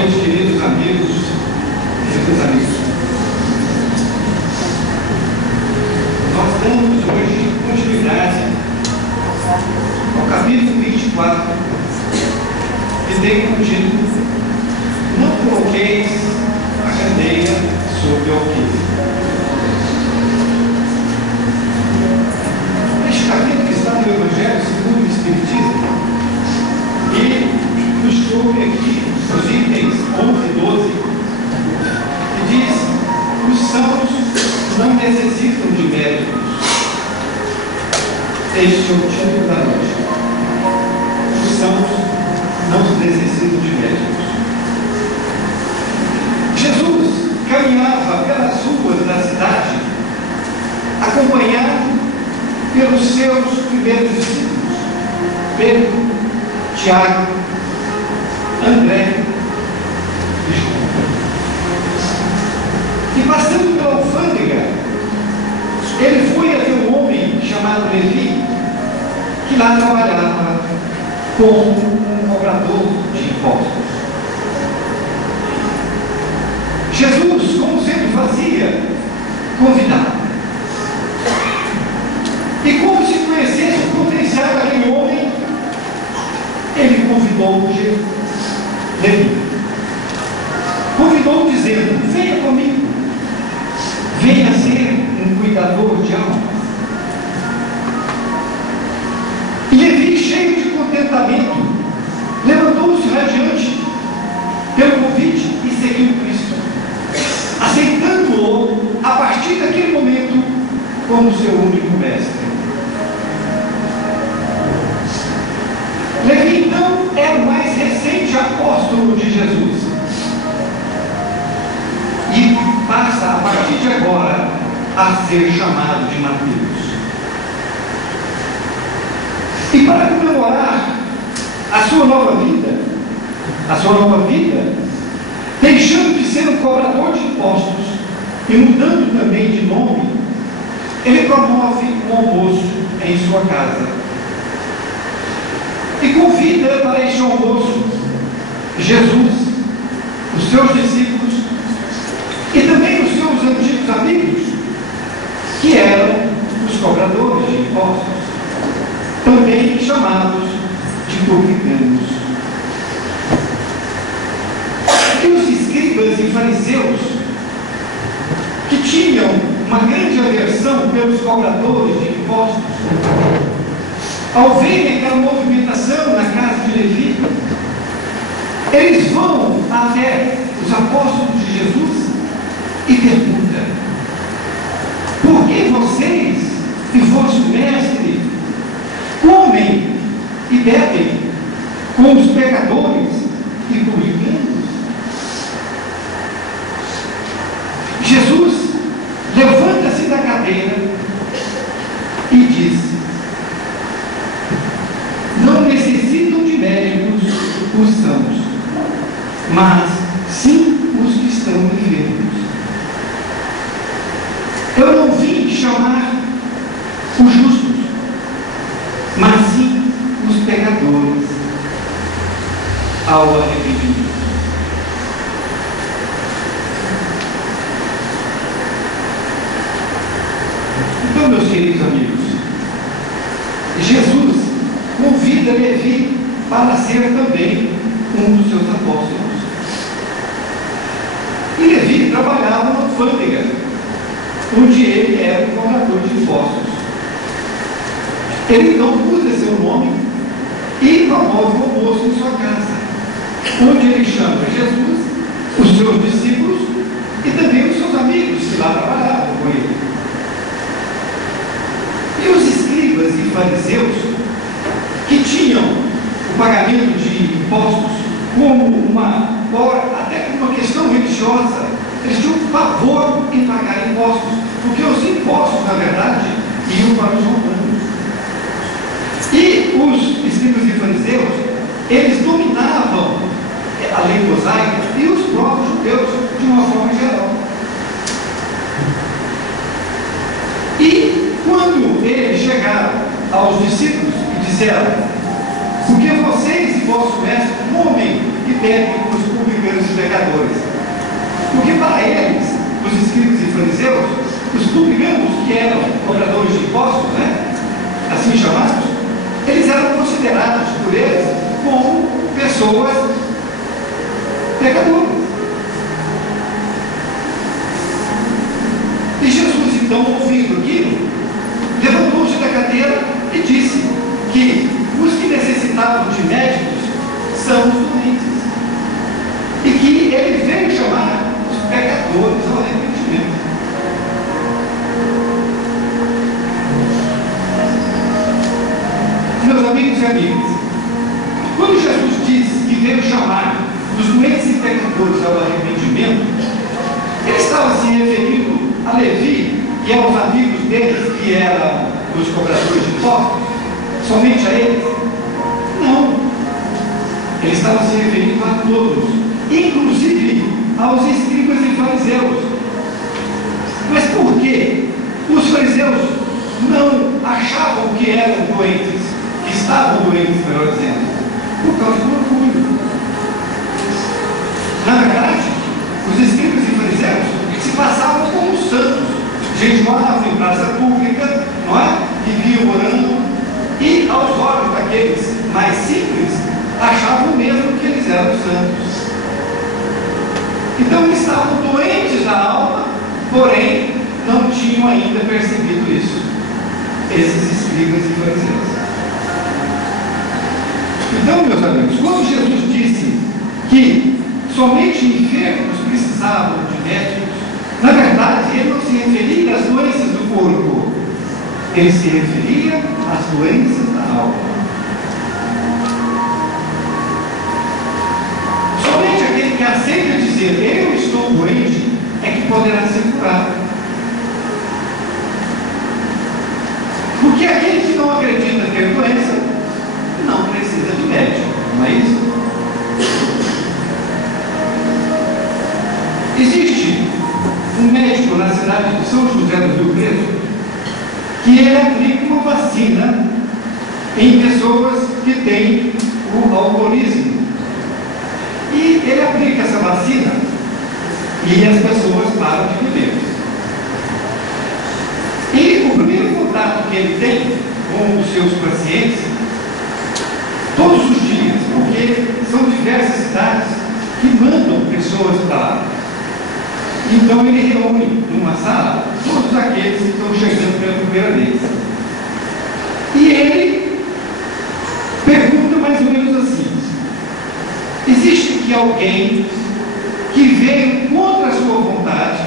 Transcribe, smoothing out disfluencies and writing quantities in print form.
noite, queridos amigos, queridos amigos. Nós damos hoje continuidade ao capítulo 24, que tem como título: Não coloqueis a candeia sobre o alqueire. Este capítulo que está no Evangelho segundo o Espiritismo, e nos trouxe aqui os itens 11 e 12, que diz: os sãos não necessitam de médicos. Este é o título da noite. Os sãos não necessitam de médicos. Jesus caminhava pelas ruas da cidade, acompanhado pelos seus primeiros discípulos, Pedro, Tiago, André e João. E passando pela alfândega, ele foi até um homem chamado Levi, que lá trabalhava como um cobrador de impostos. Jesus, como sempre fazia, convidava. E como se conhecesse o potencial daquele homem, ele convidou Levi. Convidou dizendo: venha comigo, venha ser um cuidador de almas. E Levi, cheio de contentamento, levantou-se radiante pelo convite e seguiu Cristo, aceitando-o a partir daquele momento como seu único mestre. Levi, então, é o mais recente apóstolo de Jesus e passa, a partir de agora, a ser chamado de Mateus. E para comemorar a sua nova vida, deixando de ser um cobrador de impostos e mudando também de nome, ele promove um almoço em sua casa. E convida para este almoço Jesus, os seus discípulos e também os seus antigos amigos, que eram os cobradores de impostos, também chamados de publicanos. E os escribas e fariseus, que tinham uma grande aversão pelos cobradores de impostos, ao verem aquela movimentação na casa de Levi, eles vão até os apóstolos de Jesus e perguntam: por que vocês e vosso mestre comem e bebem com os pecadores e publicanos? Jesus levanta-se da cadeira e diz: não necessitam de médicos os sãos, mas sim os que estão enfermos. Eu não vim chamar os justos, mas sim os pecadores ao arrependimento. Então, meus queridos amigos, Jesus convida Levi para ser também um dos seus apóstolos. E Levi trabalhava na alfândega, onde ele era um cobrador de impostos. Ele então usa seu nome e promove o almoço em sua casa, onde ele chama Jesus, os seus discípulos e também os seus amigos que lá trabalhavam com ele. E os escribas e fariseus, que tinham o pagamento de impostos como até como uma questão religiosa, eles tinham pavor em pagar impostos, porque os impostos, na verdade, iam para os romanos. E os escribas e fariseus, eles dominavam a lei mosaica e os próprios judeus de uma forma geral. E quando eles chegaram aos discípulos e disseram: porque vocês e vosso mestre comem e bebem com os publicanos e pessoas pecadoras. E Jesus, então, ouvindo aquilo, levantou-se da cadeira e disse que os que necessitavam de médicos são os doentes, e que ele veio chamar os pecadores ao arrependimento. Meus amigos e amigas, quando Jesus disse que veio chamar os doentes e pecadores ao arrependimento, ele estava se referindo a Levi e aos amigos deles, que eram os cobradores de impostos, somente a eles? Não. Ele estava se referindo a todos, inclusive aos escribas e fariseus. Mas por que os fariseus não achavam que eram doentes, que estavam doentes, melhor dizendo? Por causa do orgulho. Na verdade, os escribas e fariseus se passavam como santos, jejuavam em praça pública, não é? Viviam orando, e aos olhos daqueles mais simples, achavam mesmo que eles eram santos. Então eles estavam doentes da alma, porém não tinham ainda percebido isso, esses escribas e fariseus. Então, meus amigos, quando Jesus disse que somente enfermos precisavam de médicos, na verdade, ele não se referia às doenças do corpo, ele se referia às doenças da alma. Somente aquele que aceita dizer eu estou doente é que poderá ser curado. Porque aquele que não acredita ter doença não precisa de médico, não é isso? Existe um médico na cidade de São José do Rio Preto que ele aplica uma vacina em pessoas que têm o alcoolismo. E ele aplica essa vacina e as pessoas param de beber. E o primeiro contato que ele tem com os seus pacientes, todos os dias, porque são diversas cidades que mandam pessoas para lá. Então ele reúne numa sala todos aqueles que estão chegando pela primeira vez. E ele pergunta mais ou menos assim: existe aqui alguém que veio contra a sua vontade